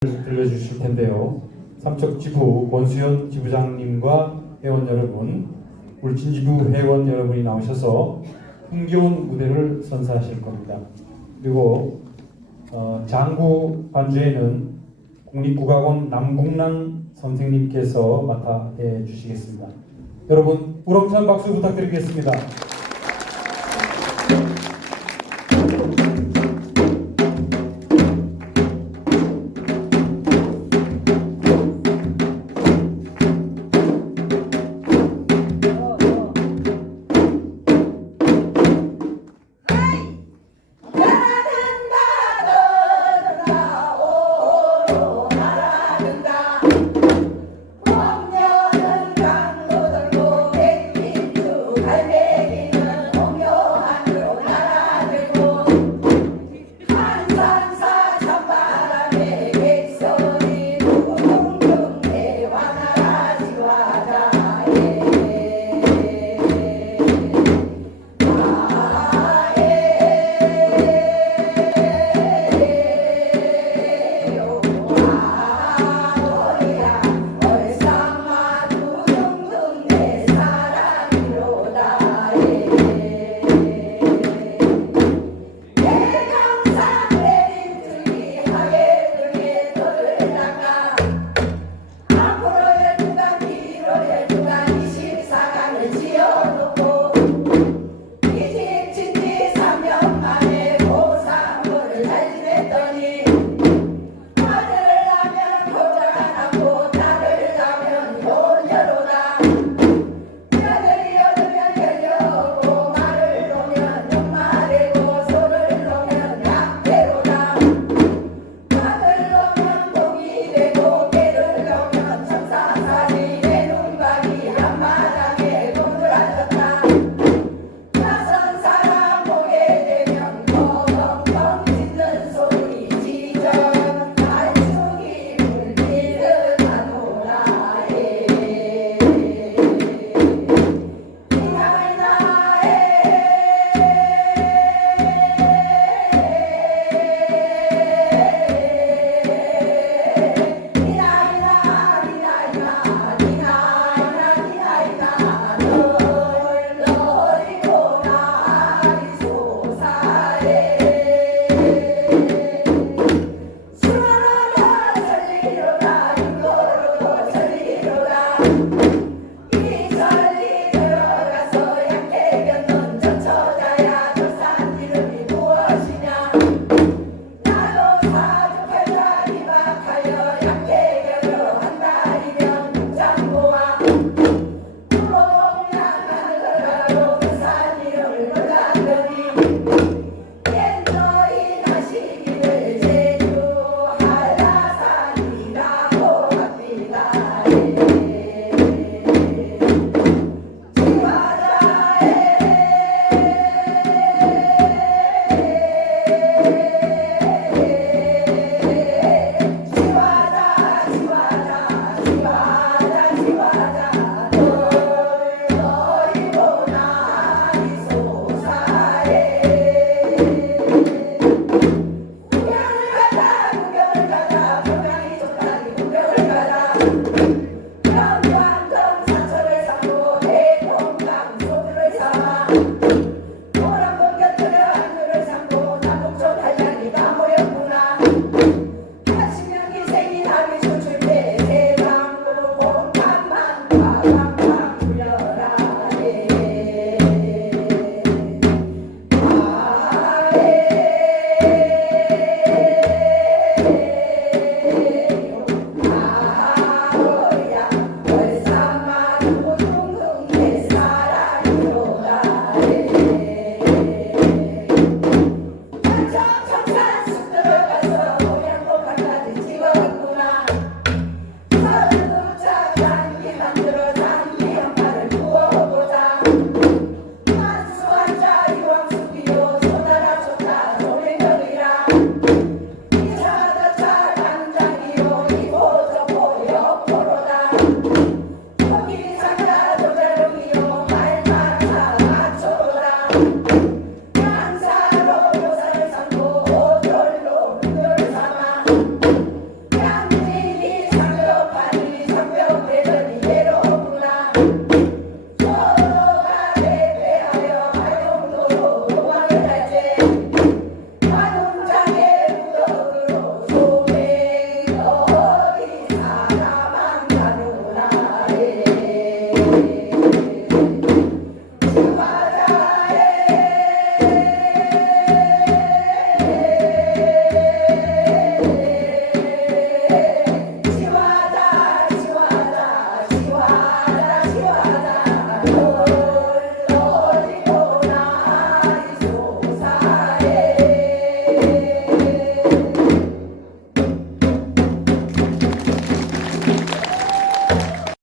들려주실 텐데요. 삼척지부 원수현 지부장님과 회원 여러분, 울진지부 회원 여러분이 나오셔서 흥겨운 무대를 선사하실 겁니다. 그리고 어, 장구 반주에는 국립국악원 남궁랑 선생님께서 맡아 해 주시겠습니다. 여러분 우렁찬 박수 부탁드리겠습니다.